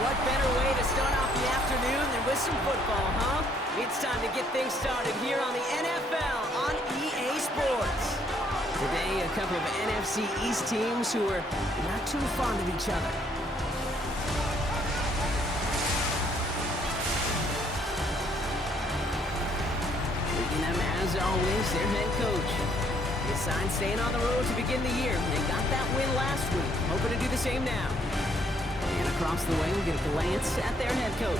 What better way to start off the afternoon than with some football, huh? It's time to get things started here on the NFL on EA Sports. Today, a couple of NFC East teams who are not too fond of each other. Leading them, as always, their head coach. They signed staying on the road to begin the year. They got that win last week, hoping to do the same now. And across the way, we get a glance at their head coach.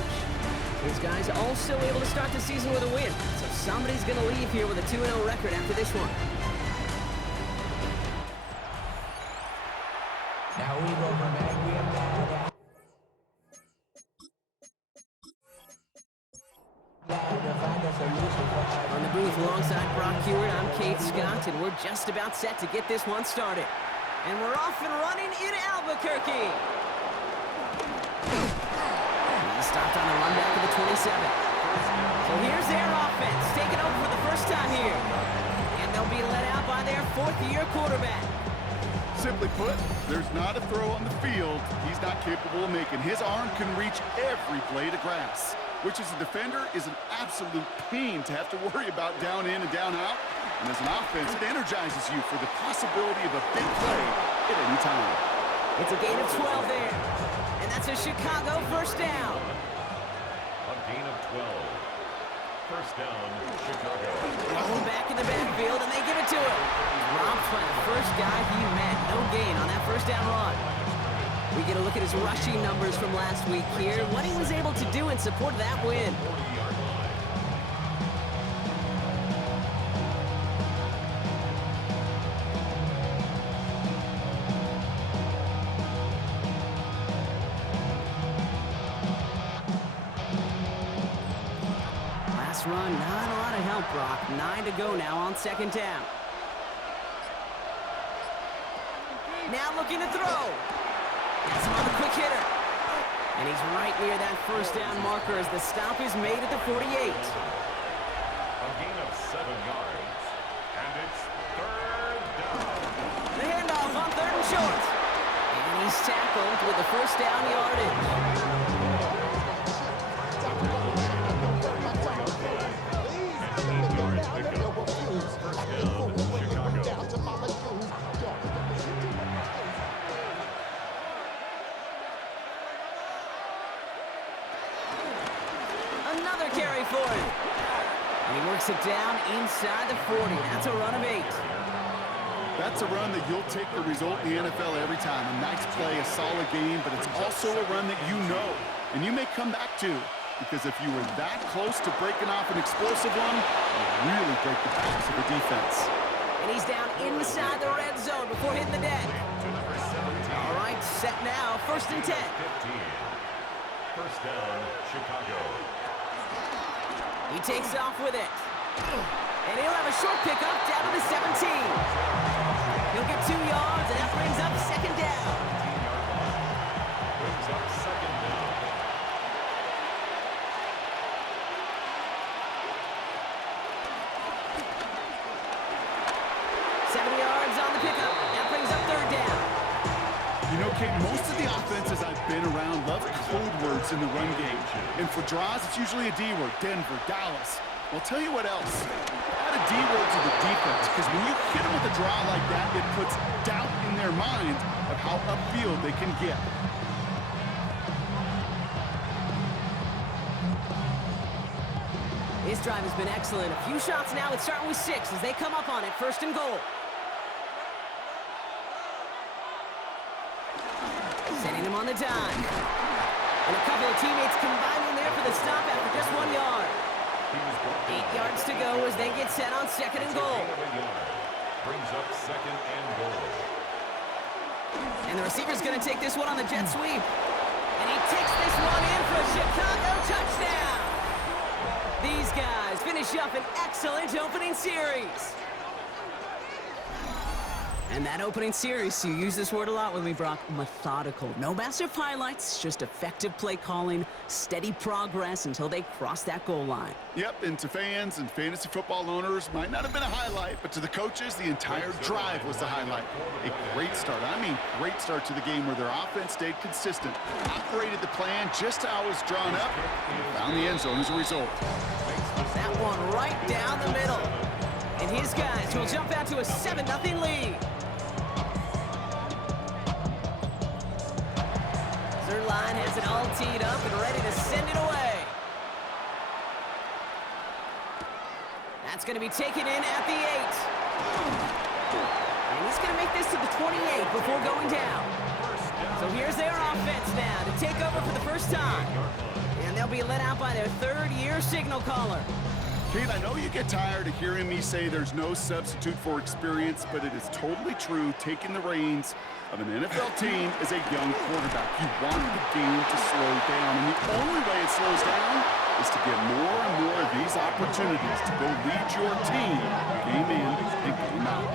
These guys all still able to start the season with a win, so somebody's going to leave here with a 2-0 record after this one. Now we go from angry and mad. On the booth alongside Brock Hewitt, I'm Kate Scott, and we're just about set to get this one started. And we're off and running in Albuquerque. He stopped on the run back of the 27. So here's their offense, taking over for the first time here. And they'll be led out by their fourth-year quarterback. Simply put, there's not a throw on the field he's not capable of making. His arm can reach every blade of grass, which as a defender is an absolute pain to have to worry about down in and down out. And as an offense, it energizes you for the possibility of a big play at any time. It's a gain of 12 there. And that's a Chicago first down. A gain of 12. First down, Chicago. Rolling back in the backfield, and they give it to him. Robbed by the first guy he met. No gain on that first down run. We get a look at his rushing numbers from last week here. What he was able to do in support of that win. Last run, not a lot of help, Brock. 9 to go now on second down. Now looking to throw. Gets him on the quick hitter. And he's right near that first down marker as the stop is made at the 48. A gain of 7 yards. And it's third down. The handoff on third and short. And he's tackled with the first down yardage. Another carry for him. And he works it down inside the 40. That's a run of 8. That's a run that you'll take the result in the NFL every time. A nice play, a solid game, but it's also a run that you know and you may come back to, because if you were that close to breaking off an explosive one, you'll really break the backs of the defense. And he's down inside the red zone before hitting the deck. All right, set now, first and 10. First down, Chicago. He takes off with it. And he'll have a short pickup down to the 17. He'll get 2 yards, and that brings up second down. Brings up second down. 70 yards on the pickup. That brings up third down. You know, Kate, most of the offenses I've been around love code words in the run game. And for draws, it's usually a D word. Denver, Dallas. Well, tell you what else. Add a D word to the defense, because when you hit them with a draw like that, it puts doubt in their minds of how upfield they can get. His drive has been excellent. A few shots now. It's starting with 6 as they come up on it. First and goal. Setting him on the dime. And a couple of teammates combining there for the stop after just 1 yard. 8 yards to go as they get set on second and goal. Brings up second and goal. And the receiver's going to take this one on the jet sweep. And he takes this one in for a Chicago touchdown. These guys finish up an excellent opening series. And that opening series, you use this word a lot with me, Brock, methodical. No massive highlights, just effective play calling, steady progress until they cross that goal line. Yep, and to fans and fantasy football owners, might not have been a highlight, but to the coaches, the entire drive was the highlight. A great start. I mean, great start to the game where their offense stayed consistent, operated the play plan just how it was drawn up. And found the end zone as a result. That one right down the middle. And his guys will jump out to a 7-0 lead. Zerline has it all teed up and ready to send it away. That's going to be taken in at the 8. And he's going to make this to the 28 before going down. So here's their offense now to take over for the first time. And they'll be let out by their third-year signal caller. Kate, I know you get tired of hearing me say there's no substitute for experience, but it is totally true. Taking the reins of an NFL team as a young quarterback, you want the game to slow down. And the only way it slows down is to get more and more of these opportunities to go lead your team game in and game out.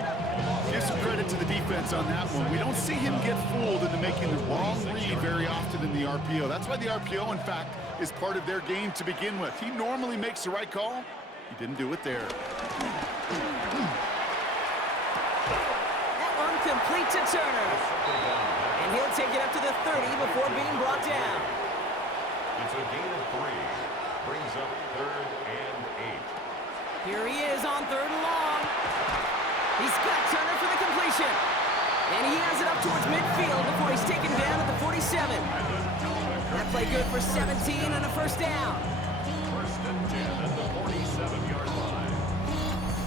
Give some credit to the defense on that one. We don't see him get fooled into making the wrong read very often in the RPO. That's why the RPO, in fact, is part of their game to begin with. He normally makes the right call. He didn't do it there. That one complete to Turner. And he'll take it up to the 30 before being brought down. It's a gain of 3. Brings up 3rd and 8. Here he is on 3rd and long. He's got Turner for the completion. And he has it up towards midfield before he's taken down at the 47. That play good for 17 and a first down. 1st and 10 at the 47-yard line.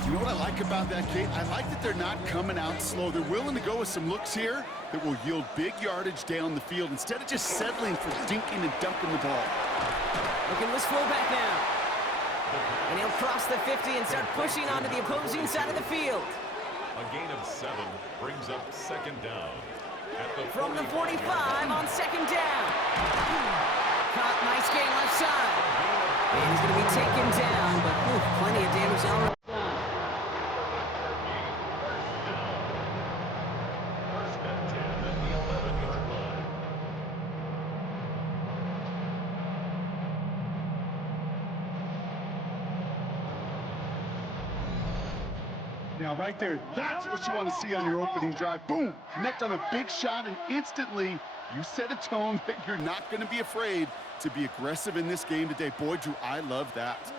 You know what I like about that, Kate? I like that they're not coming out slow. They're willing to go with some looks here that will yield big yardage down the field instead of just settling for dinking and dunking the ball. Looking to his fullback now. And he'll cross the 50 and start pushing onto the opposing side of the field. A gain of 7 brings up 2nd down. At the From the 45 on 2nd down. Caught, nice gain left side. And he's going to be taken down, but plenty of damage already done. First and 10 at the 11-yard line. Now, right there, that's what you want to see on your opening drive. Boom! Connect on a big shot, and instantly you set a tone that you're not going to be afraid to be aggressive in this game today. Boy, do I love that.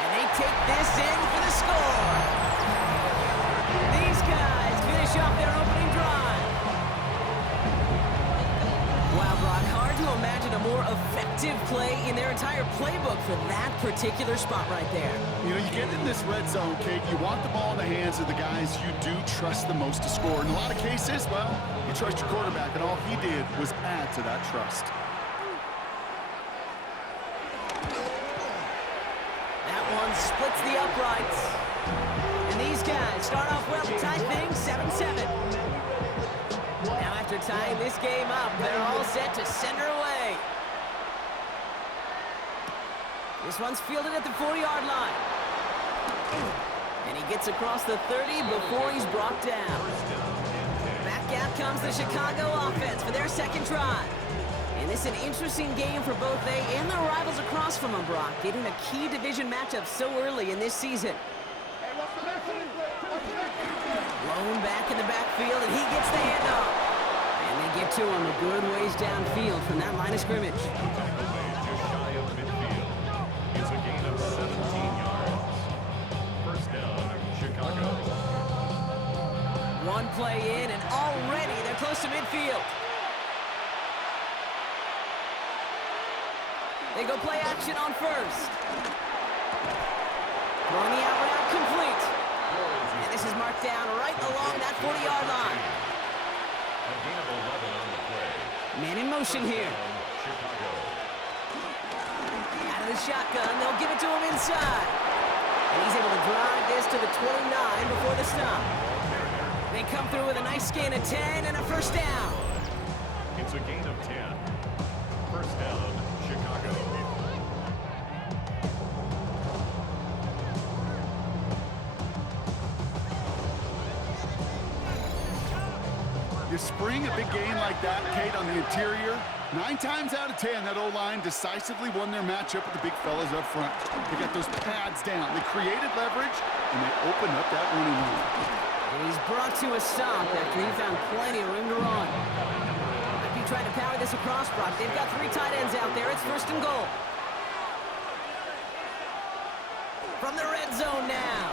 And they take this in for the score. These guys finish off their opening drive. Wow, Brock, hard to imagine a more effective play in their entire playbook for that particular spot right there. You know, you get in this red zone, Kate, you want the ball in the hands of the guys you do trust the most to score. In a lot of cases, well, you trust your quarterback, and all he did was add to that trust. That one splits the uprights. And these guys start off well to tie things 7-7. Now after tying this game up, they're all set to send her away. This one's fielded at the 40-yard line. And he gets across the 30 before he's brought down. Back out comes the Chicago offense for their 2nd drive. And this is an interesting game for both they and their rivals across from them, Brock, getting a key division matchup so early in this season. Blown back in the backfield, and he gets the handoff. And they get to him a good ways downfield from that line of scrimmage. Just shy of midfield. It's a gain of 17 yards. First down, Chicago. One play in, and already they're close to midfield. They go play action on 1st. Throwing the out route complete. And this is marked down right along that 40-yard line. A gain of 11 on the play. Man in motion here. Chicago. Out of the shotgun, they'll give it to him inside. And he's able to drive this to the 29 before the stop. They come through with a nice gain of 10 and a first down. It's a gain of 10. First down, Chicago. You spring a big game like that, Kate, on the interior, 9 times out of 10, that O-line decisively won their matchup with the big fellas up front. They got those pads down. They created leverage, and they opened up that running line. And he's brought to a stop after he found plenty of room to run. Might be trying to power this across, Brock. They've got 3 tight ends out there. It's 1st and goal. From the red zone now.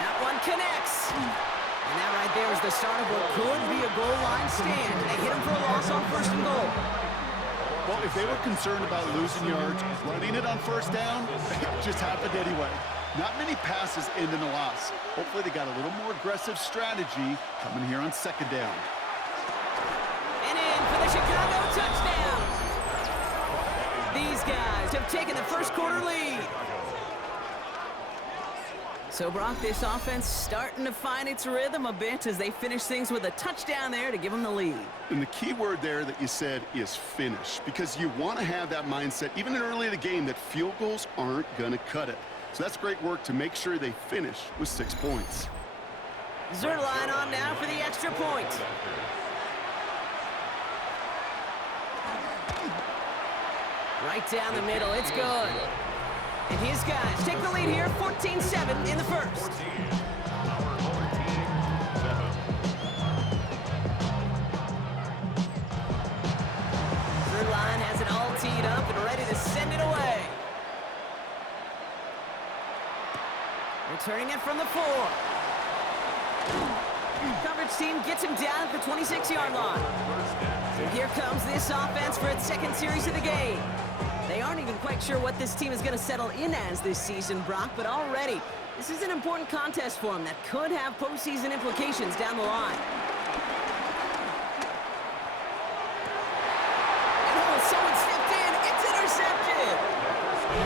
That one connects. And that right there is the start of what could be a goal line stand. They hit him for a loss on 1st and goal. Well, if they were concerned about losing yards, running it on 1st down, it just happened anyway. Not many passes end in a loss. Hopefully they got a little more aggressive strategy coming here on 2nd down. And in for the Chicago touchdown. These guys have taken the 1st quarter lead. So, Brock, this offense starting to find its rhythm a bit as they finish things with a touchdown there to give them the lead. And the key word there that you said is finish, because you want to have that mindset, even early in the game, that field goals aren't going to cut it. So that's great work to make sure they finish with 6 points. Zerline on now for the extra point. Right down the middle, it's good. And his guys take the lead here, 14-7 in the 1st. Zerline has it all teed up and ready to send it away. Returning it from the 4. Coverage team gets him down at the 26-yard line. So here comes this offense for its 2nd series of the game. They aren't even quite sure what this team is going to settle in as this season, Brock, but already this is an important contest for them that could have postseason implications down the line. And oh, someone stepped in. It's intercepted.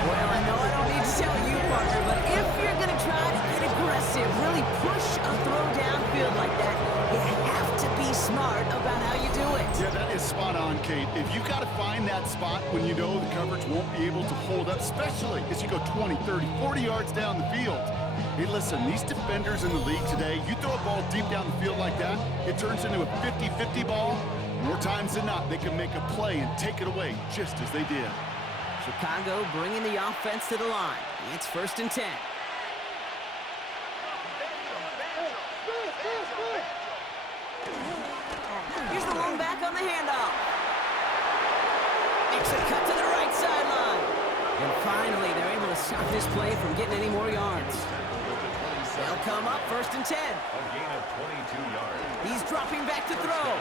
Well, I know I don't need to tell you, partner, but if you're going to try to get aggressive, really push a throw downfield like that, you have to be smart about how you do it. Yeah, that is spot on, Kate. If you've got to find that spot when you know the coverage won't be able to hold up, especially as you go 20, 30, 40 yards down the field. Hey, listen, these defenders in the league today, you throw a ball deep down the field like that, it turns into a 50-50 ball. More times than not, they can make a play and take it away just as they did. Chicago bringing the offense to the line. It's 1st and 10. Here's the long back on the handoff. Makes a cut to the right sideline. And finally, they're able to stop this play from getting any more yards. They'll come up 1st and 10. A gain of 22 yards. He's dropping back to throw.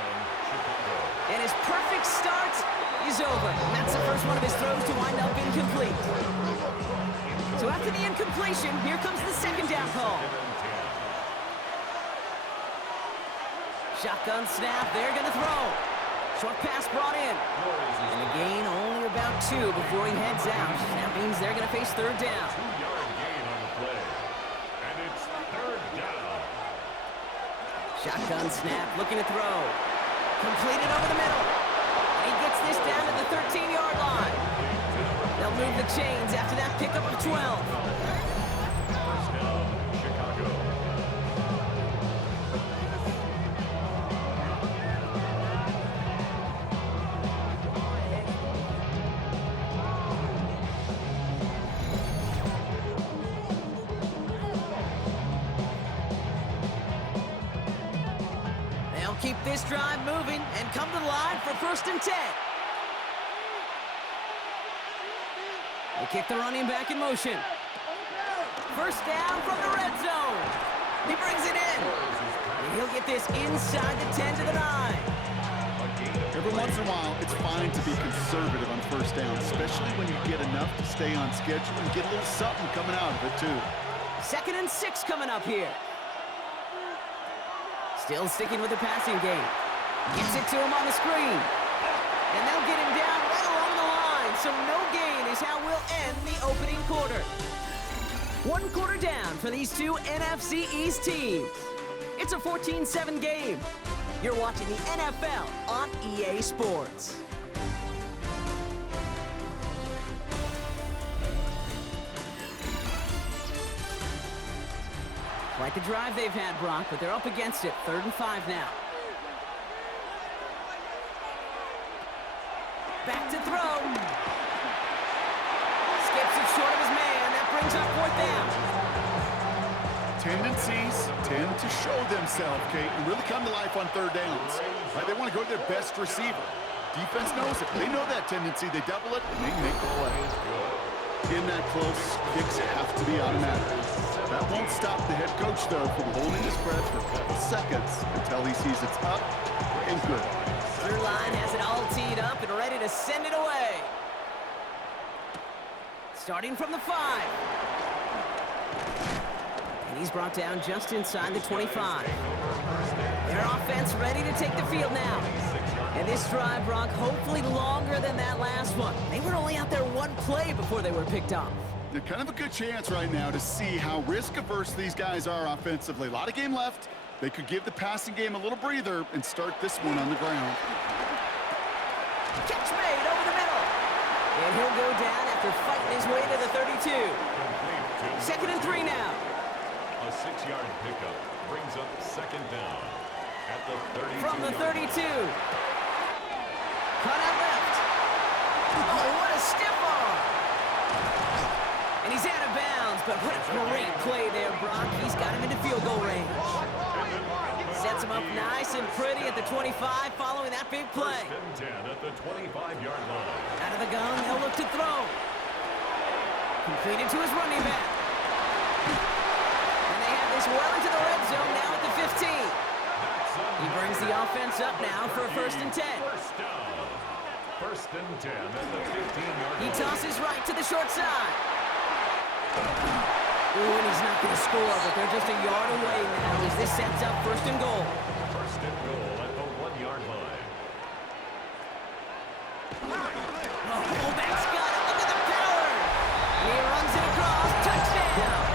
And his perfect start is over. And that's the first one of his throws to wind up incomplete. So after the incompletion, here comes the 2nd down call. Shotgun snap, they're going to throw. Short pass brought in. And the gain only about 2 before he heads out. That means they're going to face 3rd down. 2-yard gain on the play. And it's 3rd down. Shotgun snap, looking to throw. Completed over the middle. And he gets this down to the 13-yard line. They'll move the chains after that pickup of 12. 1st down, Chicago. They'll keep this drive moving and come to the line for 1st and 10. They kick the running back in motion. 1st down from the red zone. He brings it in. And he'll get this inside the 10 to the 9. Every once in a while, it's fine to be conservative on 1st down, especially when you get enough to stay on schedule and get a little something coming out of it, too. 2nd and 6 coming up here. Still sticking with the passing game. Gets it to him on the screen. And they'll get him down right along the line. So no gain is how we'll end the opening quarter. 1 quarter down for these 2 NFC East teams. It's a 14-7 game. You're watching the NFL on EA Sports. Quite the drive they've had, Brock, but they're up against it. 3rd and 5 now. Back to throw. Skips it short of his man. That brings up 4th down. tendencies tend to show themselves, Kate, and really come to life on third downs. Right? They want to go to their best receiver. Defense knows it. They know that tendency. They double it, and they make the play. In that close, kicks have to be automatic. That won't stop the head coach, though, from holding his breath for a couple seconds until he sees it's up and good. Zerline has it all teed up and ready to send it away. Starting from the 5. And he's brought down just inside the 25. Their offense ready to take the field now. And this drive, Brock, hopefully longer than that last one. They were only out there one play before they were picked off. They're kind of a good chance right now to see how risk-averse these guys are offensively. A lot of game left. They could give the passing game a little breather and start this one on the ground. Catch made over the middle. And he'll go down after fighting his way to the 32. 2nd and 3 now. A 6-yard pickup brings up 2nd down at the 32. From the 32. Cut out left. Oh, what a stiff arm. And he's out of bounds, but what a great play there, Brock. He's got him into field goal range. Sets him up nice and pretty at the 25 following that big play. 1st and 10 at the 25-yard line. Out of the gun, they'll look to throw. Completed to his running back. And they have this well into the red zone now at the 15. He brings the offense up now for a 1st and 10. First down. 1st and 10 at the 15-yard line. He tosses right to the short side. Ooh, and he's not going to score, but they're just a yard away now as this sets up 1st and goal. 1st and goal at the 1-yard line. Oh, fullback's got it. Look at the power. And he runs it across. Touchdown.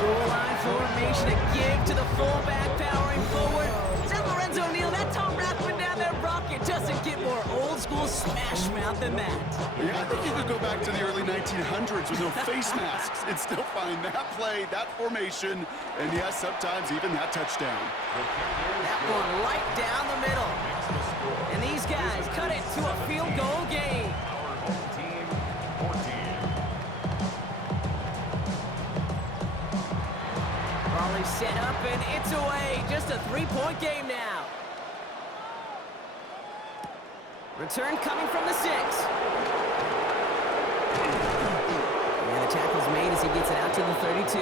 Goal line formation, a give to the fullback powering forward. Zach Lorenzo Neal, that Tom Rathman down there, Brock, it doesn't get more old school smash mouth than that. Yeah, I think you could go back to the early 1900s with no face masks and still find that play, that formation, and yes, sometimes even that touchdown. That one right down the middle. And these guys cut it to a field goal game. Our home team, 14. Raleigh set up and it's away. Just a 3-point game now. Return coming from the 6. And the tackle's made as he gets it out to the 32.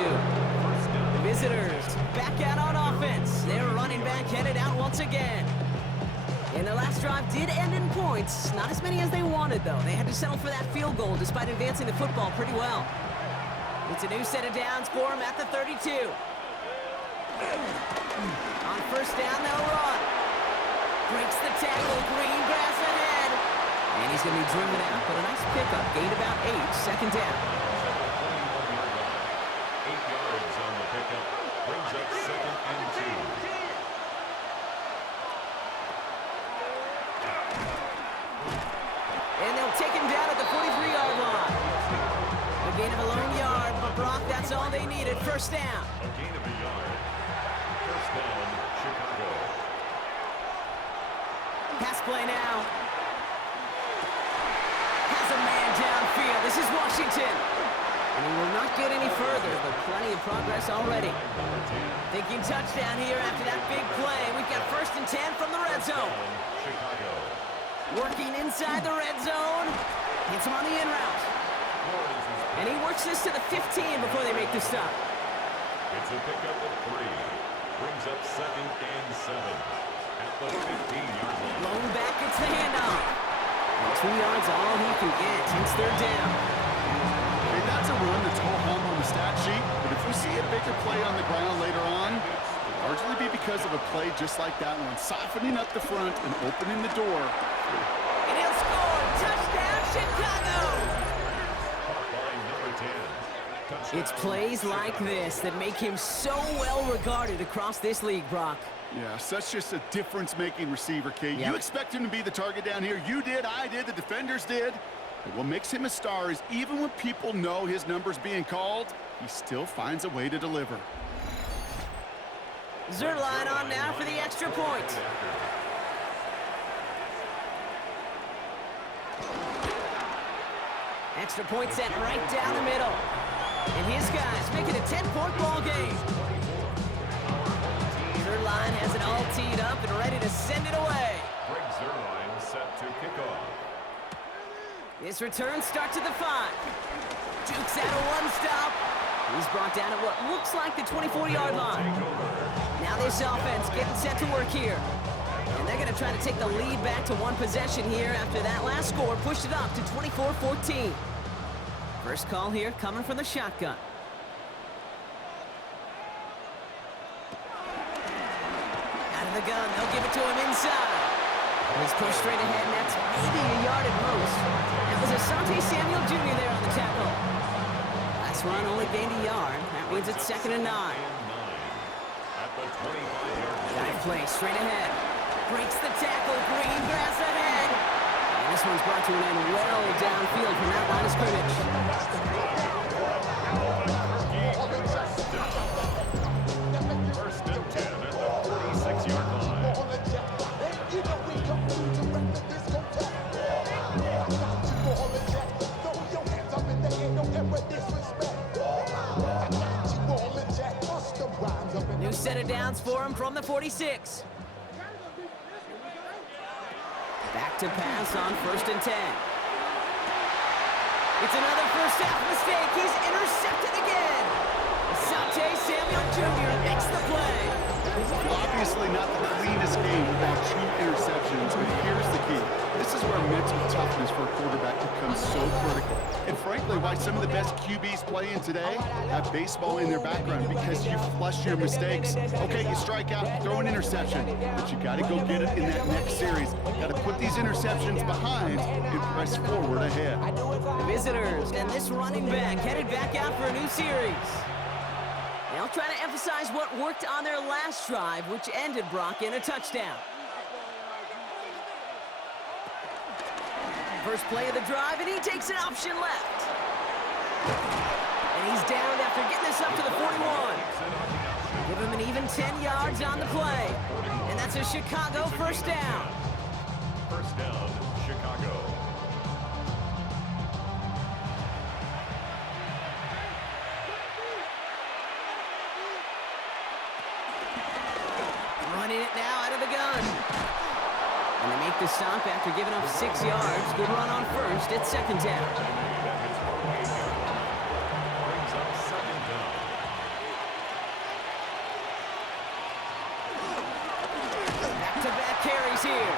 The visitors back out on offense. Their running back headed out once again. And their last drive did end in points. Not as many as they wanted, though. They had to settle for that field goal despite advancing the football pretty well. It's a new set of downs for him at the 32. On 1st down, they'll run. Breaks the tackle, green grass ahead. And he's going to be driven out, but a nice pickup. Gained about 8, 2nd down. 8 yards on the pickup. Brings up 2nd and 2. And they'll take him down at the 43-yard line. A gain of a lone yard, but Brock, that's all they needed. 1st down. A gain of a yard. 1st down, Chicago. Pass play now. Has a man downfield. This is Washington. And he will not get any further, but plenty of progress already. Thinking touchdown here after that big play. We've got 1st and 10 from the red zone. Chicago. Working inside the red zone. Hits him on the in route. And he works this to the 15 before they make the stop. It's a pickup of 3. Brings up 2nd and 7 at the 15-yard line. Lone back gets the handoff. And 2 yards all he can get. It's 3rd down. Okay, that's a run that's ho-hum on the stat sheet, but if we see a bigger play on the ground later on, it'll largely be because of a play just like that one, softening up the front and opening the door. And he'll score. Touchdown, Chicago! It's plays like this that make him so well regarded across this league, Brock. Yeah, such just a difference-making receiver, Kate. Yep. You expect him to be the target down here. You did, I did, the defenders did. But what makes him a star is even when people know his number's being called, he still finds a way to deliver. Zerline on now for the extra point. Extra point set right down the middle. And his guys make it a 10-point ball game. Zerline has it all teed up and ready to send it away. Greg Zerline set to kick off. This return starts at the 5. Jukes out a one-stop. He's brought down at what looks like the 24-yard line. Now this offense getting set to work here. And they're going to try to take the lead back to one possession here after that last score pushed it up to 24-14. First call here coming from the shotgun. Out of the gun, they'll give it to him inside. He's pushed straight ahead, and that's maybe a yard at most. That was Asante Samuel Jr. there on the tackle. Last run only gained a yard. That means it's 2nd and 9. At the 25-yard line. Dive play straight ahead. Breaks the tackle. Green grass ahead. And this one's brought to an end well downfield from that line of scrimmage. First and 10 at the 46-yard line. New set of downs for him from the 46. Back to pass on 1st and 10. It's another first half mistake. He's intercepted again. Asante Samuel Jr. makes the play. Obviously not the cleanest game without 2 interceptions, but here's the key. This is where mental toughness for a quarterback becomes so critical. And frankly, why some of the best QBs playing today have baseball in their background, because you flush your mistakes. Okay, you strike out, you throw an interception, but you got to go get it in that next series. Got to put these interceptions behind and press forward ahead. The visitors and this running back headed back out for a new series. They'll try to emphasize what worked on their last drive, which ended Brock in a touchdown. First play of the drive, and he takes an option left. And he's down after getting this up to the 41. Give him an even 10 yards on the play. And that's a Chicago first down. First down, Chicago. Running it now out of the gun. And they make the stop after giving up 6 yards. Good run on first. It's 2nd down. Brings up 2nd down. Back-to-back carries here.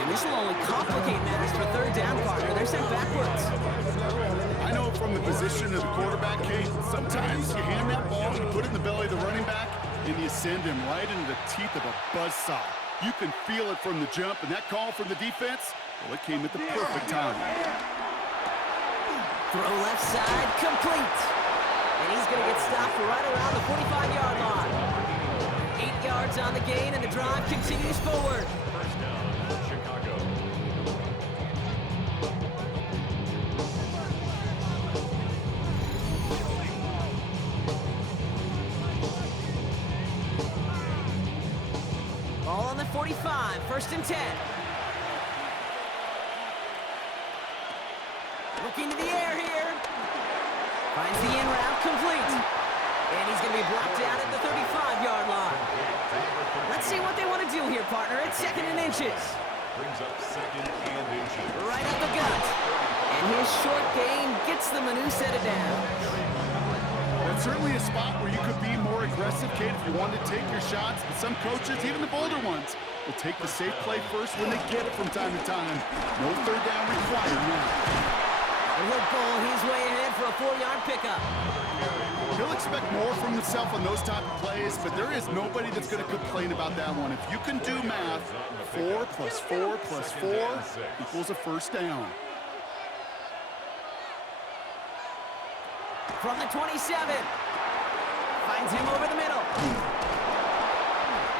And this will only complicate matters for 3rd down, partner. They're sent backwards. I know from the position of the quarterback, Kate, sometimes you hand that ball, you put it in the belly of the running back, and you send him right into the teeth of a buzzsaw. You can feel it from the jump, and that call from the defense, well, it came at the perfect time. Throw left side, complete. And he's going to get stopped right around the 45-yard line. 8 yards on the gain, and the drive continues forward. First down, Chicago. Ball on the 45, 1st and 10. Looking to the air here. Finds the in route, complete. And he's going to be blocked down at the 35-yard line. Let's see what they want to do here, partner. It's 2nd and inches. Brings up 2nd and inches. Right up the gut. And his short gain gets them a new set of downs. That's certainly a spot where you could be more aggressive, Kate, if you wanted to take your shots. But some coaches, even the bolder ones, will take the safe play first when they get it from time to time. No 3rd down required now. And he'll pull his way ahead for a 4-yard pickup. He'll expect more from himself on those type of plays, but there is nobody that's going to complain about that one. If you can do math, 4 plus 4 plus 4 equals a 1st down. From the 27. Finds him over the middle.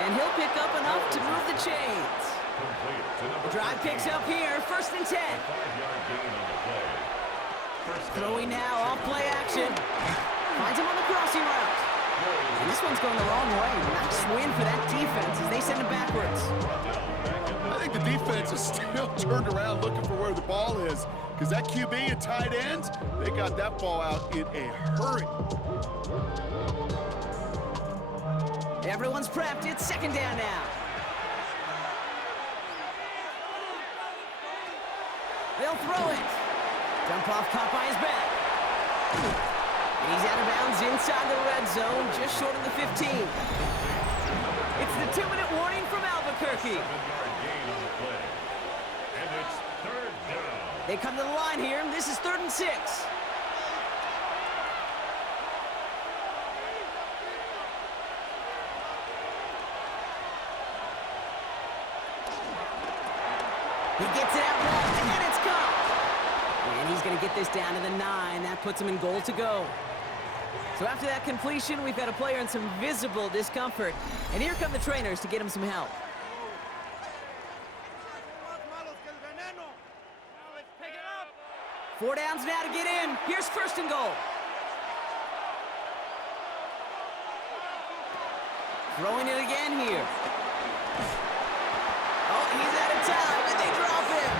And he'll pick up enough to move the chains. The drive picks up here, 1st and 10. 5-yard gain on the play. Throwing now, off play action. Finds him on the crossing route. And this one's going the wrong way. Nice win for that defense as they send it backwards. I think think the defense is still turned around looking for where the ball is, because that QB and tight ends, they got that ball out in a hurry. Everyone's prepped. It's second down now. They'll throw it. Dump off caught by his back. He's out of bounds inside the red zone, just short of the 15. It's the 2-minute warning from Albuquerque. 7-yard gain on the play. And it's third down. They come to the line here. This is 3rd and 6. He gets it out left, and it's caught. And he's going to get this down to the 9. That puts him in goal to go. So after that completion, we've got a player in some visible discomfort. And here come the trainers to get him some help. 4 downs now to get in. Here's 1st and goal. Throwing it again here. Oh, he's out of time, and they drop him.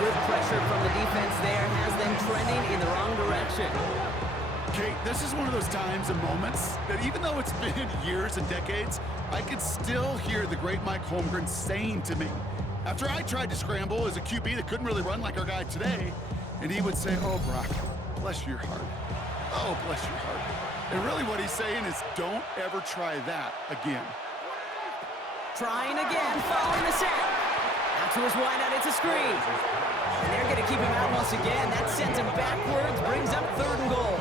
Good pressure from the defense there has them trending in the wrong direction. Kate, this is one of those times and moments that even though it's been years and decades, I can still hear the great Mike Holmgren saying to me, after I tried to scramble as a QB that couldn't really run like our guy today, and he would say, oh, Brock, bless your heart. Oh, bless your heart. And really what he's saying is don't ever try that again. Trying again, following the sack. Out to his wideout, it's a screen. And they're going to keep him out once again. That sends him backwards, brings up 3rd and goal.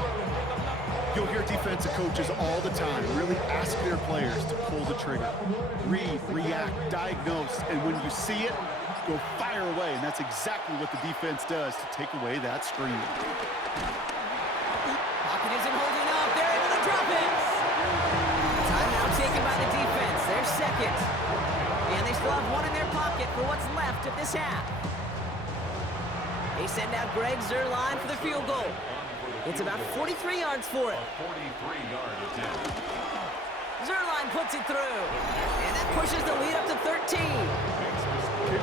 You'll hear defensive coaches all the time really ask their players to pull the trigger. Read, react, diagnose, and when you see it, go fire away. And that's exactly what the defense does to take away that screen. Pocket isn't holding up. They're able to drop it. Timeout taken by the defense. They're second. And they still have one in their pocket for what's left of this half. They send out Greg Zuerlein for the field goal. It's about 43 yards for it. A 43-yard attempt. Zuerlein puts it through. And that pushes the lead up to 13.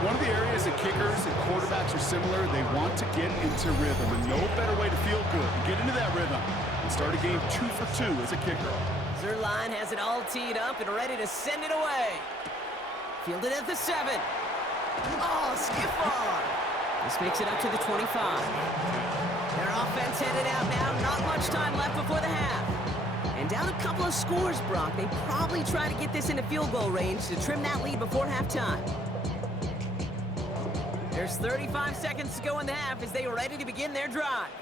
One of the areas that kickers and quarterbacks are similar, they want to get into rhythm. And no better way to feel good, get into that rhythm, and start a game 2 for 2 as a kicker. Zuerlein has it all teed up and ready to send it away. Fielded at the 7. Oh, skip on. This makes it up to the 25. Their offense headed out now. Not much time left before the half. And down a couple of scores, Brock. They probably try to get this into field goal range to trim that lead before halftime. There's 35 seconds to go in the half as they are ready to begin their drive.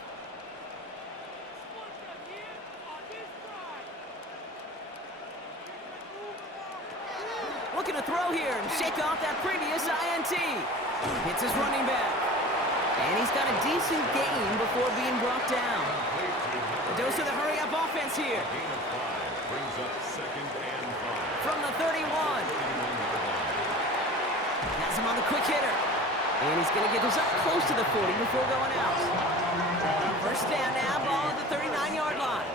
Looking to throw here and shake off that previous INT. Hits his running back. And he's got a decent gain before being brought down. The dose of the hurry-up offense here. Gain of 5 brings up 2nd and 5. From the 31. Has him on the quick hitter. And he's going to get this up close to the 40 before going out. First down now, ball at the 39-yard line.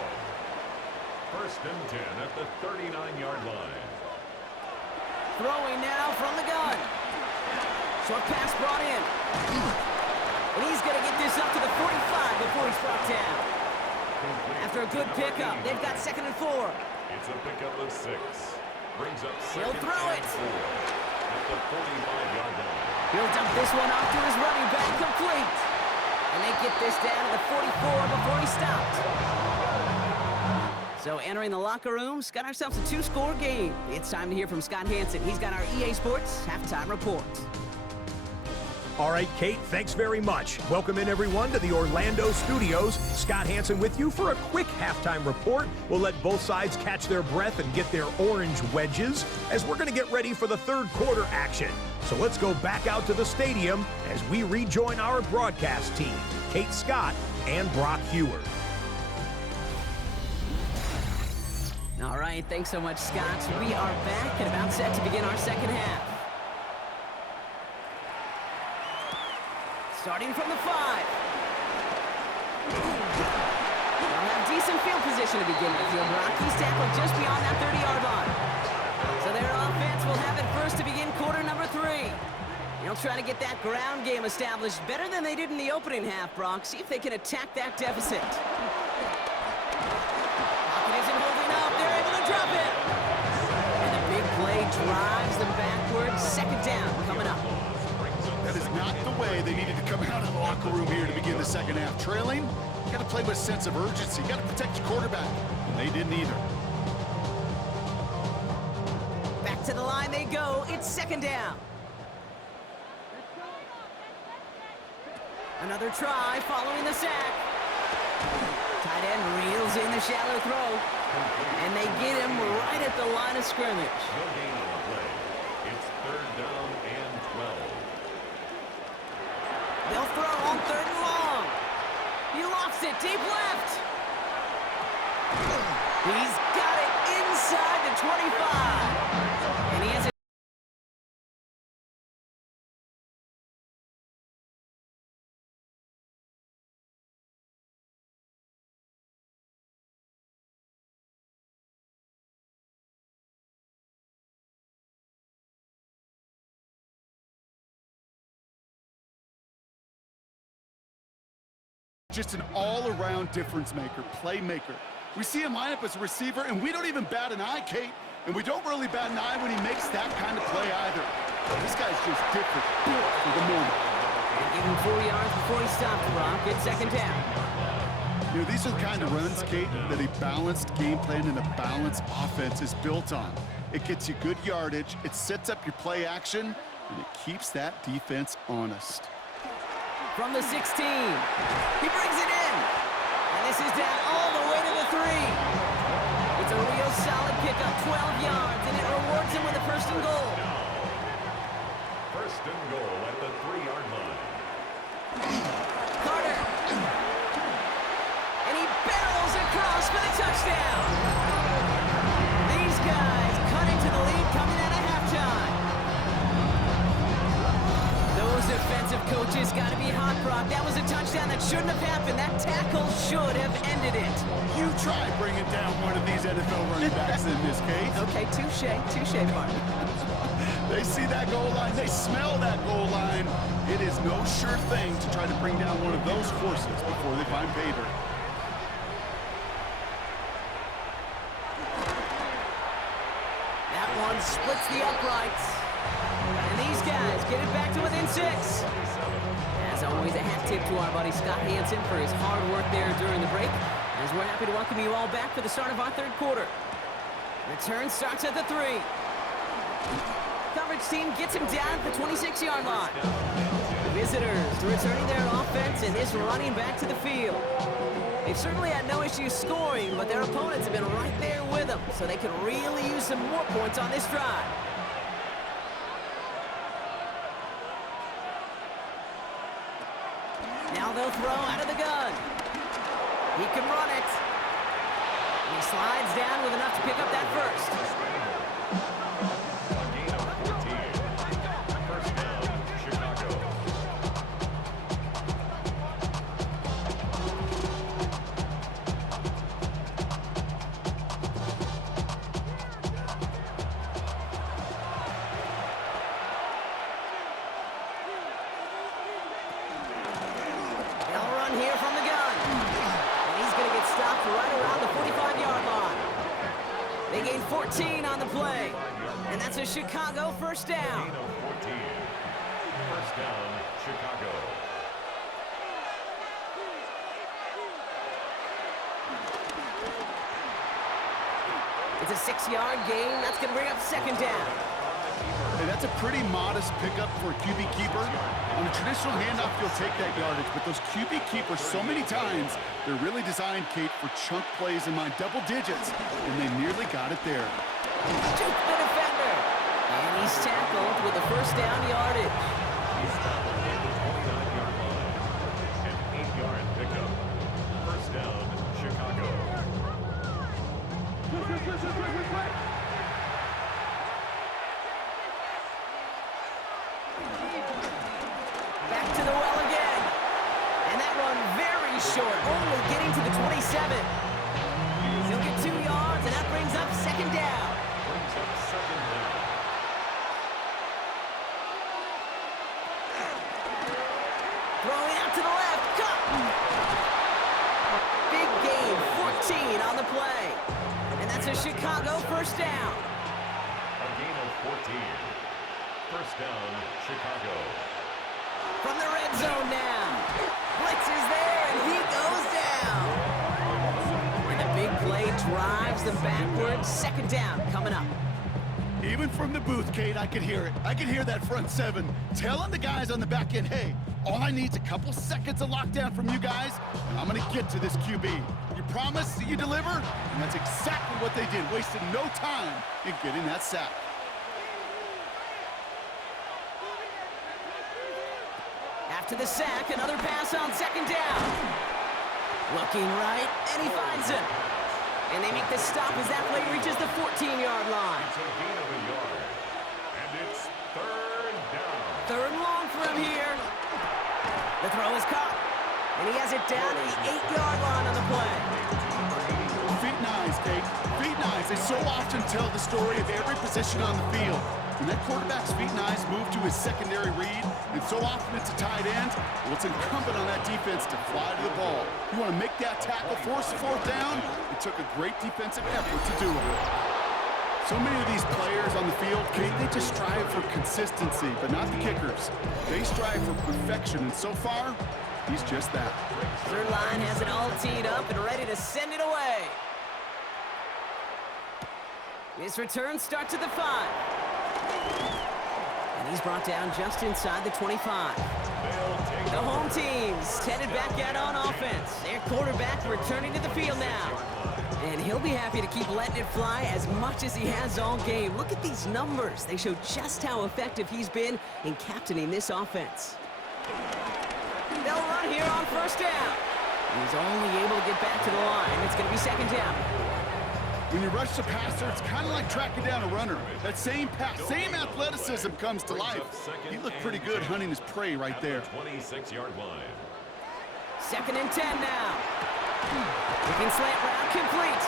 1st and 10 at the 39-yard line. Throwing now from the gun. Short pass brought in. And he's going to get this up to the 45 before he's brought down. After a good pickup, they've got 2nd and 4. It's a pickup of 6. Brings up 2nd He'll throw and it. 4 at the 45-yard line. He'll dump this one off to his running back, complete. And they get this down to the 44 before he stopped. So entering the locker rooms, got ourselves a 2-score game. It's time to hear from Scott Hansen. He's got our EA Sports halftime report. All right, Kate, thanks very much. Welcome in, everyone, to the Orlando studios. Scott Hansen with you for a quick halftime report. We'll let both sides catch their breath and get their orange wedges as we're going to get ready for the 3rd quarter action. So let's go back out to the stadium as we rejoin our broadcast team, Kate Scott and Brock Hewer. All right, thanks so much, Scott. We are back and about set to begin our 2nd half. Starting from the 5. They'll have decent field position to begin with. Rocky's tackled just beyond that 30-yard line. So their offense will have it first to begin quarter number 3. They'll try to get that ground game established better than they did in the opening half, Brock. See if they can attack that deficit. Pocket isn't holding up. They're able to drop it. And the big play drives them backwards. Second down coming up. That is not the way they needed to come out of the locker room here to begin the second half. Trailing, you got to play with a sense of urgency. You got to protect your quarterback. And they didn't either. Back to the line they go. It's second down. Another try following the sack. Tight end reels in the shallow throw. And they get him right at the line of scrimmage. No gain on the play. It's third down and 12. They'll throw on third and long. He lofts it deep left. He's got it inside the 25. And he has it. Just an all-around difference maker, playmaker. We see him line up as a receiver, and we don't even bat an eye, Kate. And we don't really bat an eye when he makes that kind of play either. This guy's just different, built for the moment. Give him 4 yards before he stops, Brock. It's second down. You know, these are the kind of runs, Kate, that a balanced game plan and a balanced offense is built on. It gets you good yardage, it sets up your play action, and it keeps that defense honest. From the 16, he brings it in. And this is down all the way to the 3. It's a real solid pickup, 12 yards, and it rewards him with a first and goal. First and goal at the 3-yard line. Carter. And he barrels across for the touchdown. These guys cut into the lead coming out of halftime. Those defensive coaches got to be hot, Brock. That was a touchdown that shouldn't have happened. That tackle should have ended it. You try bringing down one of these NFL running backs in this case. Okay, touche, Martin. They see that goal line. They smell that goal line. It is no sure thing to try to bring down one of those horses before they find pay dirt. That one splits the uprights. And these guys get it back to within 6. As always, a hat tip to our buddy Scott Hansen for his hard work there during the break. As we're happy to welcome you all back for the start of our third quarter. Return starts at the 3. Coverage team gets him down at the 26-yard line. The visitors returning their offense and this running back to the field. They've certainly had no issues scoring, but their opponents have been right there with them, so they can really use some more points on this drive. Now they'll throw out of the gun. He can run it. And he slides down with enough to pick up that first. A gain of 14. First down, Chicago. They'll run here from the gun. And he's going to get stopped right around the 45-yard line. They gain 14 on the play. And that's a Chicago first down. Gain of 14. First down, Chicago. It's a 6-yard gain. That's going to bring up second down. Hey, that's a pretty modest pickup for a QB keeper. On a traditional handoff, you'll take that yardage, but those QB keepers, so many times, they're really designed, Kate, for chunk plays in my double digits, and they nearly got it there. Juke the defender. And he's tackled with the first down yardage. He's tackled at the 29-yard line. An 8-yard pickup. First down, Chicago. Back to the well again. And that run very short, only getting to the 27. He'll get 2 yards, and that brings up second down. Brings up second down. In on the play. And that's a Chicago first down. A gain of 14. First down, Chicago. From the red zone now. Blitz is there, and he goes down. And a big play drives them backwards. Second down coming up. Even from the booth, Kate, I could hear it. I could hear that front seven telling the guys on the back end, hey, all I need is a couple seconds of lockdown from you guys, and I'm going to get to this QB. You promise that you deliver? And that's exactly what they did, wasted no time in getting that sack. After the sack, another pass on second down. Looking right, and he finds him. And they make the stop as that play reaches the 14-yard line. It's a gain of a yard. And it's third down. Third and long for him here. The throw is caught. And he has it down to the 8-yard line on the play. Feet and eyes, Kate. Feet and eyes. They so often tell the story of every position on the field. When that quarterback's feet and eyes move to his secondary read, and so often it's a tight end, well, it's incumbent on that defense to fly to the ball. You want to make that tackle, force the fourth down? It took a great defensive effort to do it. So many of these players on the field, Kate, they just strive for consistency, but not the kickers. They strive for perfection, and so far, he's just that. Third line has it all teed up and ready to send it away. His return starts at the 5. And he's brought down just inside the 25. The home team's headed back out on offense. Their quarterback returning to the field now. And he'll be happy to keep letting it fly as much as he has all game. Look at these numbers. They show just how effective he's been in captaining this offense. They'll run here on first down. He's only able to get back to the line. It's going to be second down. When you rush the passer, it's kind of like tracking down a runner. That same pass, same athleticism comes to life. He looked pretty good hunting his prey right there. 26-yard line. Second and 10 now. Looking slant route complete.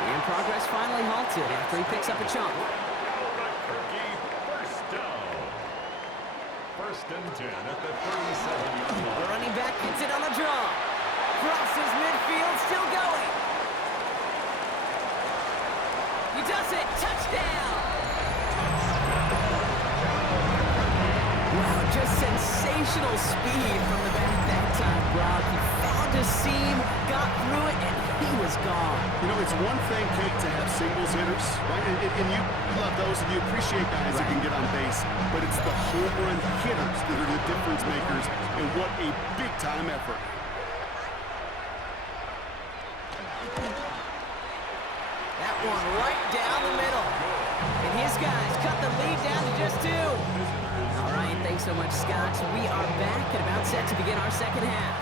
And progress finally halted after he picks up a chunk. First down. First and 10 at the 37-yard line. The running back gets it on the draw. Crosses midfield, still going. He does it. Touchdown. Wow, just sensational speed from the back that time, Brock. He found a seam, got through it, and he was gone. You know, it's one thing, Kate, to have singles hitters, right? And you love those, and you appreciate guys that can get on base. But it's the home run hitters that are the difference makers, and what a big-time effort. That one right down the middle. And his guys cut the lead down to just 2. All right, thanks so much, Scott. We are back and about set to begin our second half.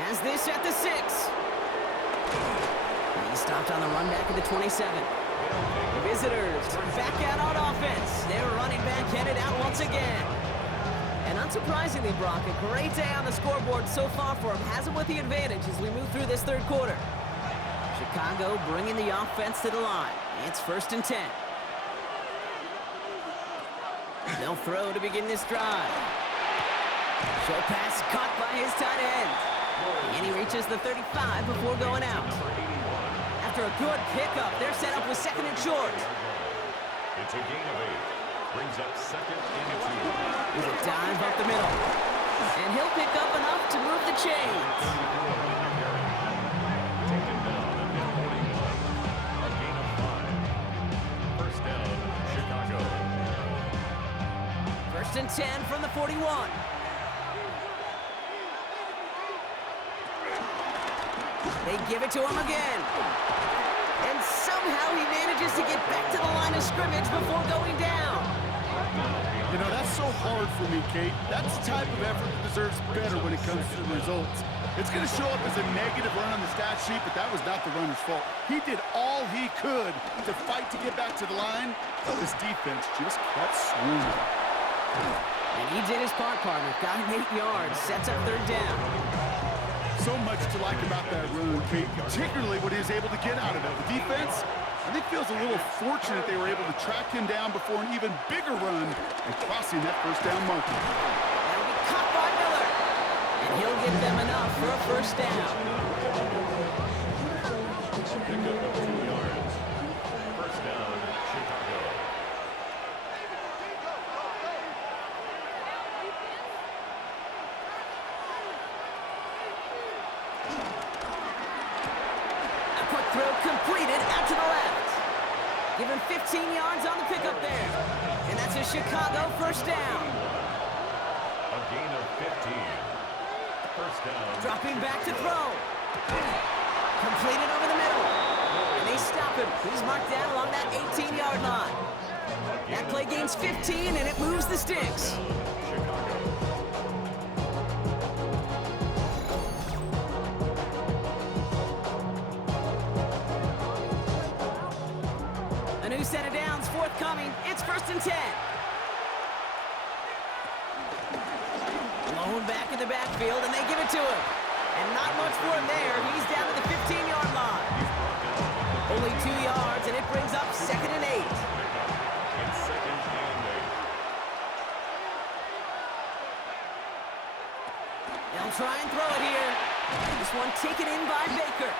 Has this at the 6. He stopped on the run back at the 27. Visitors back out on offense. Their running back headed out once again. And unsurprisingly, Brock, a great day on the scoreboard so far for him. Has him with the advantage as we move through this third quarter. Chicago bringing the offense to the line. It's first and 10. They'll throw to begin this drive. Short pass caught by his tight end. And he reaches the 35 before going out. After a good pickup, they're set up with second and short. It's a gain of 8. Brings up second and 2. There's a dive up the middle. And he'll pick up enough to move the chains. Taken down at the 41. A gain of 5. First down, Chicago. First and 10 from the 41. They give it to him again. And somehow he manages to get back to the line of scrimmage before going down. You know, that's so hard for me, Kate. That's the type of effort that deserves better when it comes to the results. It's going to show up as a negative run on the stat sheet, but that was not the runner's fault. He did all he could to fight to get back to the line, but this defense just kept swooning. And he did his part, partner. Got him 8 yards. Sets up third down. So much to like about that run, Kate, particularly what he was able to get out of it. The defense, I think, feels a little fortunate they were able to track him down before an even bigger run and crossing that first down marker. That'll be caught by Miller. And he'll get them enough for a first down. Pickup of 2 yards. First down, Chicago. A quick throw completed out to the left. Give him 15 yards on the pickup there. And that's a Chicago first down. A gain of 15. First down. Dropping back to throw. Completed over the middle. And they stop him. He's marked down along that 18-yard line. That play gains 15, and it moves the sticks. Chicago. A new set of downs forthcoming. It's 1st and 10. Blown back in the backfield, and they give it to him. And not much for him there. He's down to the 15-yard line. Only 2 yards, and it brings up 2nd and 8. And 2nd and 8. They'll try and throw it here. This one taken in by Baker.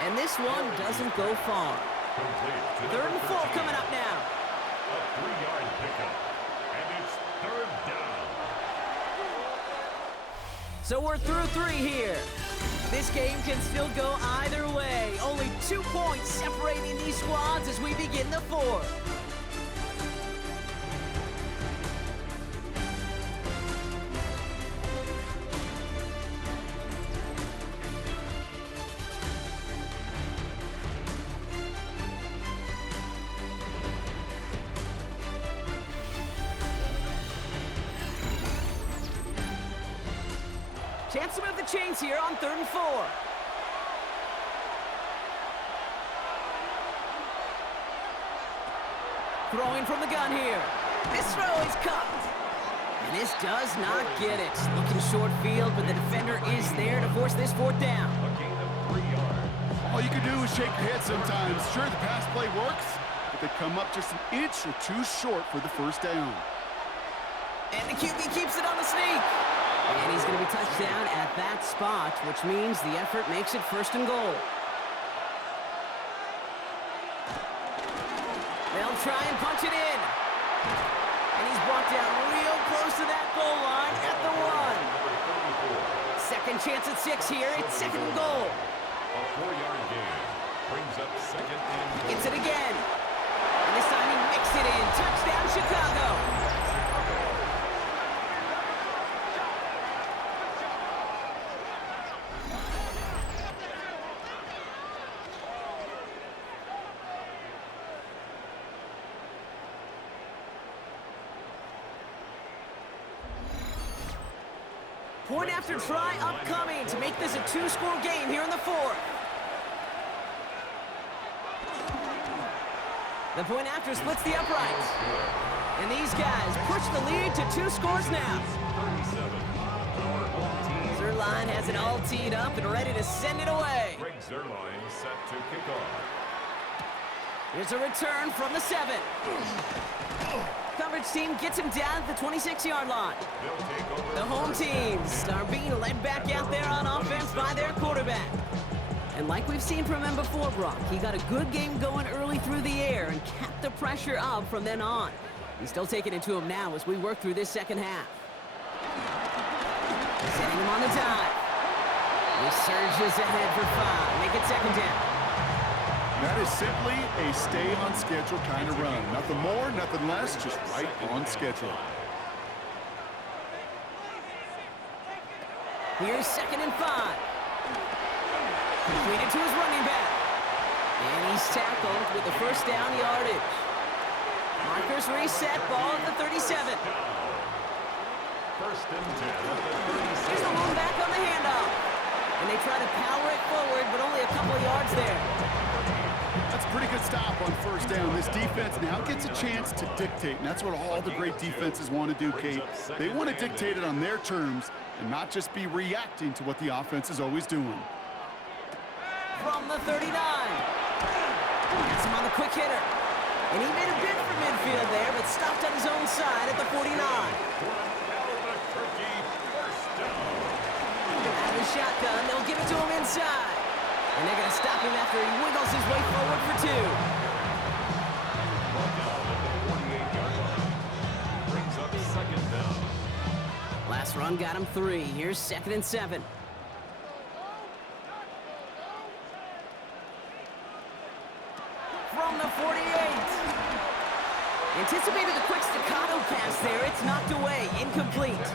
And this one doesn't go far. Complete to 3rd and 4 13. coming up now. A 3-yard pickup. And it's 3rd down. So we're through 3 here. This game can still go either way. Only 2 points separating these squads as we begin the 4th. Chance to move the chains here on 3rd and 4. Throwing from the gun here. This throw is cupped. And this does not get it. Looking short field, but the defender is there to force this 4th down. A gain of 3 yards. All you can do is shake your head sometimes. Sure, the pass play works, but they come up just an inch or 2 short for the first down. And the QB keeps it on the sneak. And he's going to be touched down at that spot, which means the effort makes it 1st and goal. They'll try and punch it in. And he's brought down real close to that goal line at the 1. Second chance at 6 here. It's 2nd and goal. A 4-yard gain brings up 2nd and goal. Gets it again. And this time he mixed it in. Touchdown, Chicago. Point after try upcoming to make this a 2-score game here in the 4th. The point after splits the uprights. And these guys push the lead to 2 scores now. 37. Our home team. Zerline has it all teed up and ready to send it away. Greg Zerline set to kick off. Here's a return from the 7. Coverage team gets him down at the 26-yard line. They'll take over. The home teams are being led back out there on offense by their quarterback. And like we've seen from him before, Brock, he got a good game going early through the air and kept the pressure up from then on. He's still taking it to him now as we work through this second half. Setting him on the dive. He surges ahead for 5. Make it 2nd down. That is simply a stay-on-schedule kind of run. Nothing more, nothing less, just right on schedule. Here's 2nd and 5. Completed to his running back. And he's tackled with the first down yardage. Markers reset, ball at the 37. 1st and 10 at the 37. Here's the one back on the handoff. And they try to power it forward, but only a couple of yards there. That's a pretty good stop on 1st down. This defense now gets a chance to dictate, and that's what all the great defenses want to do, Kate. They want to dictate it on their terms and not just be reacting to what the offense is always doing. From the 39. Gets him on the quick hitter. And he made a bid for midfield there, but stopped on his own side at the 49. Out of the shotgun, they'll give it to him inside. And they're going to stop him after he wiggles his way forward for 2. Brought down at the 48-yard line. Brings up second down. Last run got him 3. Here's 2nd and 7. From the 48. Anticipated the quick staccato pass there. It's knocked away. Incomplete.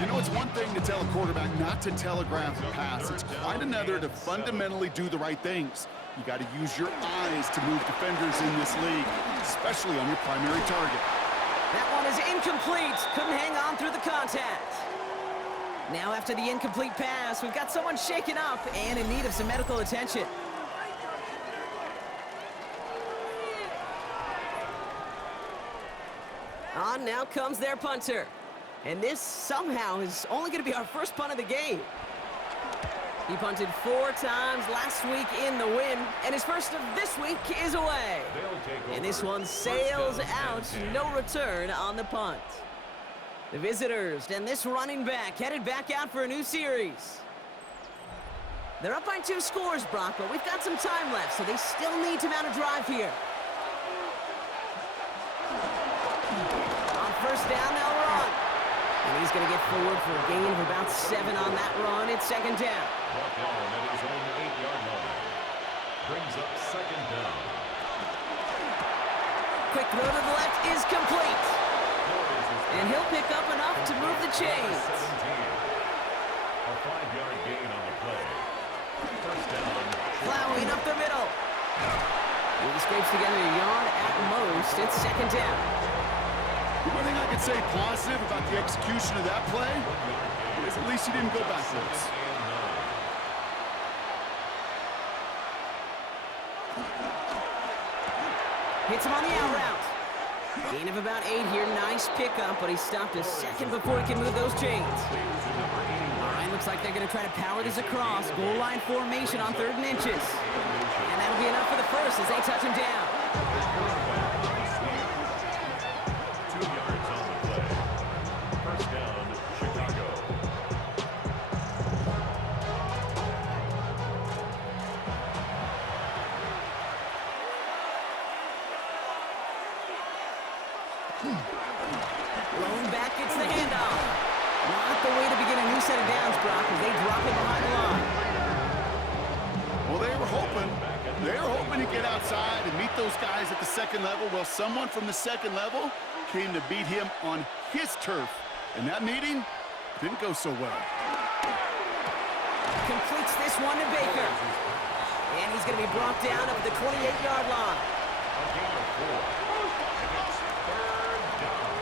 You know, it's one thing to tell a quarterback not to telegraph a pass. It's quite another to fundamentally do the right things. You got to use your eyes to move defenders in this league, especially on your primary target. That one is incomplete. Couldn't hang on through the contact. Now after the incomplete pass, we've got someone shaken up and in need of some medical attention. On now comes their punter. And this somehow is only going to be our first punt of the game. He punted 4 times last week in the win, and his first of this week is away. And this one sails out, no return on the punt. The visitors and this running back headed back out for a new series. They're up by 2 scores, Brock, but we've got some time left, so they still need to mount a drive here. On first down, they'll run. And he's going to get forward for a gain of about 7 on that run. It's 2nd down. Brought down at his own 8-yard line. Brings up 2nd down. Quick throw to the left is complete. And he'll pick up enough to move the chains. A 5-yard gain on the play. First down. Plowing up the middle. He scrapes together a yard at most. It's 2nd down. The one thing I could say positive about the execution of that play is at least he didn't go backwards. Hits him on the out route. Gain of about 8 here. Nice pickup, but he stopped a second before he can move those chains. All right, looks like they're going to try to power this across. Goal line formation on 3rd and inches. And that'll be enough for the first as they touch him down. 2 yards on the play. First down, Chicago. Rolling back, gets the handoff. Not the way to begin a new set of downs, Brock, as they drop it behind the line. Well, they were hoping to get outside and meet those guys at the 2nd level. Well, someone from the 2nd level came to beat him on his turf. And that meeting didn't go so well. Completes this one to Baker. And he's going to be brought down up at the 28-yard line. A gain of 4. And it's 3rd down.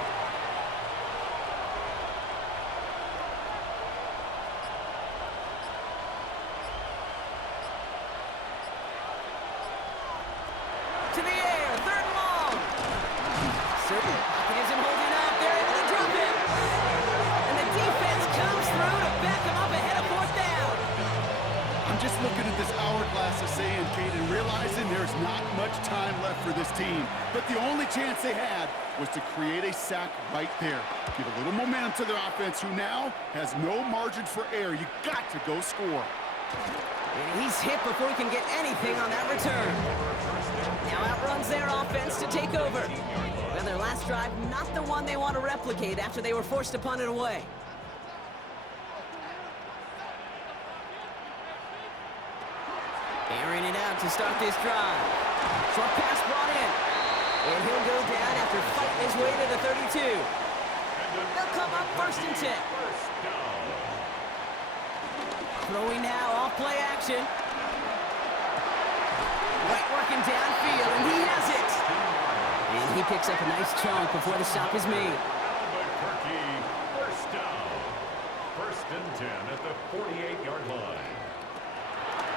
To the air, 3rd and long. Certain pocket isn't holding up. They're able to drop him. And the defense comes through to back him up ahead of 4th down. I'm just looking at this hourglass of sand, Kate, and realizing there's not much time left for this team. But the only chance they had was to create a sack right there. Give a little momentum to their offense, who now has no margin for error. You got to go score. And he's hit before he can get anything on that return. Now outruns their offense to take over. Well, their last drive, not the one they want to replicate after they were forced to punt it away. Airing it out to start this drive. Short pass brought in. And he'll go down after fighting his way to the 32. They'll come up 1st and 10. Throwing now, off play action. White working downfield, and he has it. And he picks up a nice chunk before the stop is made. First down. 1st and 10 at the 48-yard line.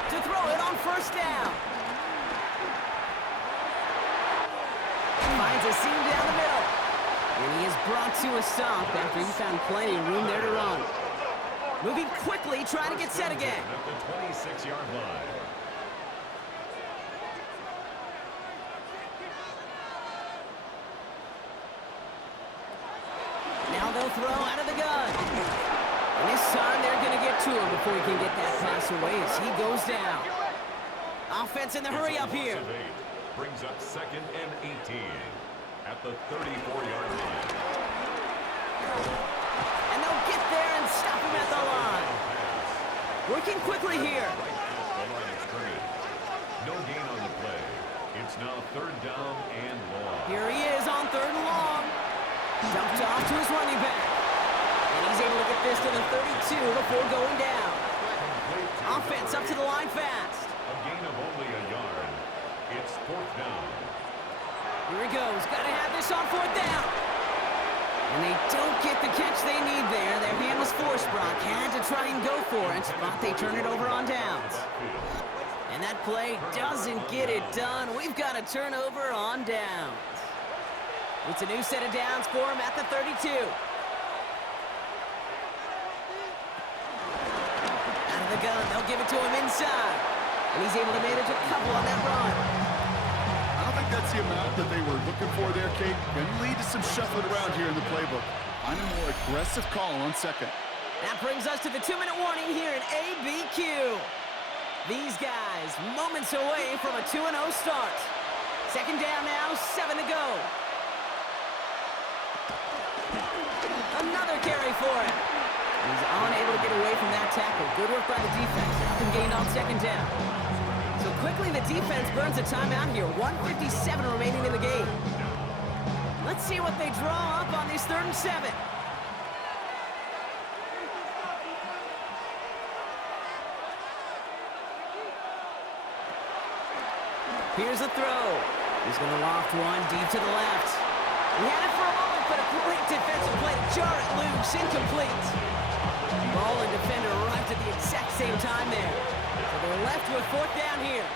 To throw it on 1st down. Finds a seam down the middle. And he is brought to a stop after he found plenty of room there to run. Moving quickly, trying to get set again. At the 26-yard line. Now they'll throw out of the gun. And this time they're going to get to him before he can get that pass away as he goes down. Offense in the hurry up here. Brings up 2nd and 18 at the 34-yard line. And they'll get there and stop him at the line. Working quickly here. The line of scrimmage. No gain on the play. It's now 3rd down and long. Here he is on 3rd and long. Dumped off to his running back. And he's able to get this to the 32 before going down. Offense up to the line fast. A gain of only a yard. It's 4th down. Here he goes. Got to have this on 4th down. And they don't get the catch they need there. Their hand was forced, Brock. Had to try and go for it, but they turn it over on downs. And that play doesn't get it done. We've got a turnover on downs. It's a new set of downs for him at the 32. Out of the gun, they'll give it to him inside. And he's able to manage a couple on that run. I don't think that's the amount that they were looking for there, Kate. Can lead to some shuffling around here in the playbook. Find a more aggressive call on 2nd. That brings us to the 2-minute warning here in ABQ. These guys moments away from a 2-0 start. 2nd down now, 7 to go. Another carry for him. He's unable to get away from that tackle. Good work by the defense. Nothing gained on 2nd down. So quickly the defense burns a timeout here. 1:57 remaining in the game. Let's see what they draw up on this 3rd and 7. Here's a throw. He's going to loft one deep to the left. He had it for a moment, but a great defensive play to jar it loose. Incomplete. Ball and defender arrived at the exact same time there. So they're left with 4th down here.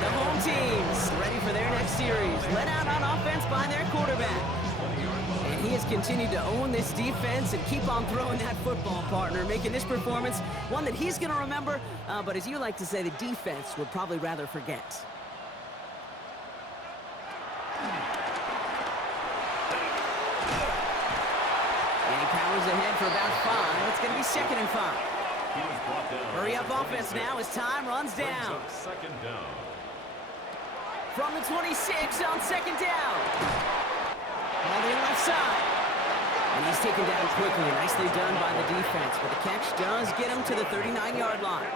The home teams ready for their next series. Led out on offense by their quarterback. And he has continued to own this defense and keep on throwing that football, partner, making this performance one that he's going to remember, but as you like to say, the defense would probably rather forget. And he powers ahead for about 5. It's going to be 2nd and 5. Hurry up offense now as time runs down. 2nd down. From the 26 on 2nd down. On the left side. And he's taken down quickly. Nicely done by the defense. But the catch does get him to the 39-yard line.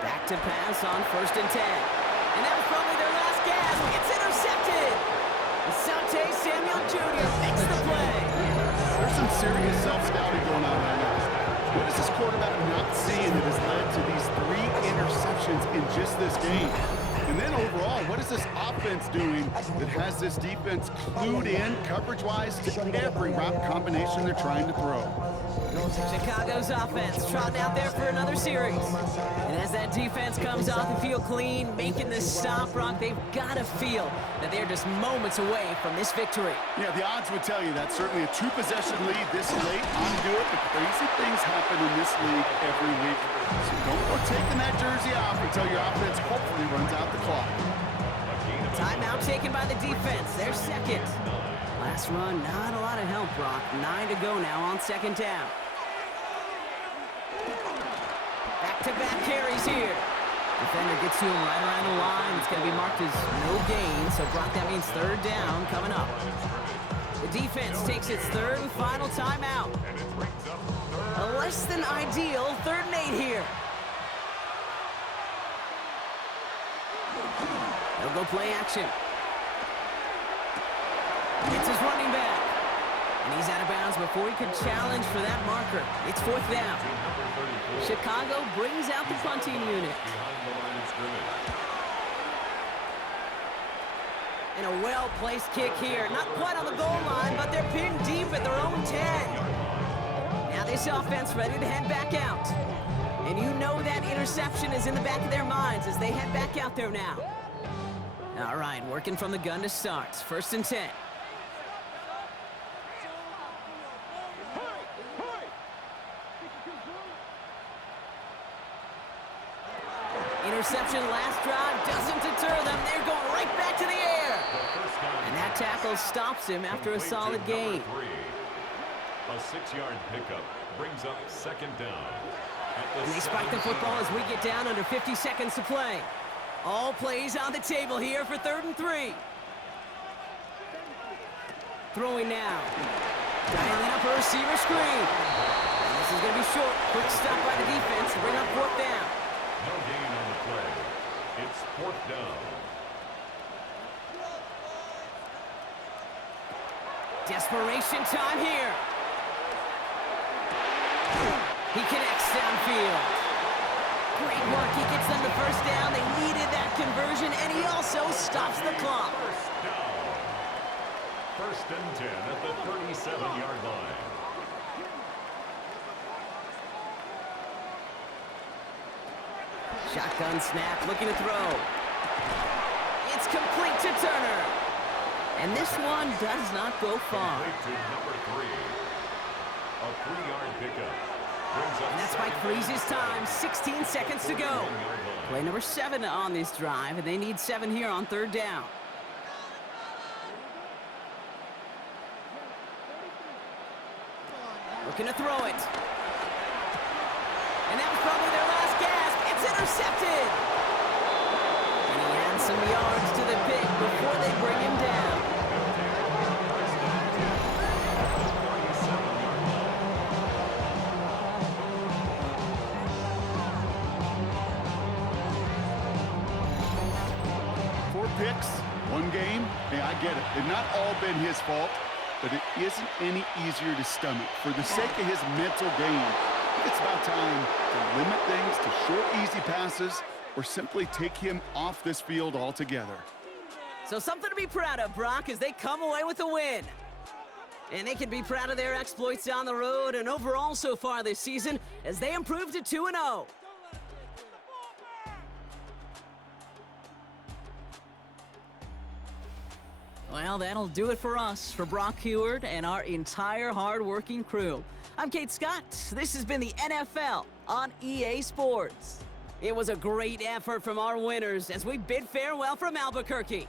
Back to pass on 1st and 10. And that was probably their last gasp. It's intercepted. Asante Samuel Jr. makes the play. There's some serious self-scouting going on right now. What is this quarterback not seeing that has led to these 3 interceptions in just this game? And then overall, what is this offense doing that has this defense clued in, coverage-wise, to every route combination they're trying to throw? Chicago's offense trotting out there for another series. And as that defense comes off the field clean, making this stop, Brock, they've got to feel that they're just moments away from this victory. Yeah, the odds would tell you that. Certainly a 2-possession lead this late. Undo it, but crazy things happen in this league every week. So don't go taking that jersey off until your offense hopefully runs out the clock. Timeout taken by the defense. They're 2nd. Last run, not a lot of help, Brock. 9 to go now on 2nd down. Back-to-back carries here. Defender gets to him right around the line. It's going to be marked as no gain. So, Brock, that means 3rd down coming up. The defense takes its 3rd and final timeout. A less than ideal 3rd and 8 here. They'll go play action. It's his running back. And he's out of bounds before he could challenge for that marker. It's 4th down. Chicago brings out the punting unit. And a well-placed kick here. Not quite on the goal line, but they're pinned deep at their own 10. Now this offense ready to head back out. And you know that interception is in the back of their minds as they head back out there now. All right, working from the gun to start. 1st and 10. interception last drive doesn't deter them. They're going right back to the air. And that tackle stops him after a solid gain. A 6-yard pickup brings up second down. And they spike the football as we get down under 50 seconds to play. All plays on the table here for 3rd and 3. Throwing now. Dialing up a receiver screen. And this is going to be short. Quick stop by the defense to bring up 4th down. No gain on the play. It's 4th down. Desperation time here. He connects downfield. Great work. He gets them the 1st down. They needed that conversion, and he also stops the clock. 1st and 10 at the 37-yard line. Shotgun snap, looking to throw. It's complete to Turner. And this one does not go far. Complete to number 3. A 3-yard pickup. And that's Mike Freeze's time. 16 seconds to go. Play number 7 on this drive, and they need 7 here on 3rd down. Looking to throw it. And that was probably their last gasp. It's intercepted. And he adds some yards to the pick before they bring him down. Picks, 1 game. Hey, I get it. They've not all been his fault, but it isn't any easier to stomach. For the sake of his mental game, it's about time to limit things to short, easy passes or simply take him off this field altogether. So something to be proud of, Brock, as they come away with a win. And they can be proud of their exploits on the road and overall so far this season as they improve to 2-0. Well, that'll do it for us, for Brock Heward and our entire hard-working crew. I'm Kate Scott. This has been the NFL on EA Sports. It was a great effort from our winners as we bid farewell from Albuquerque.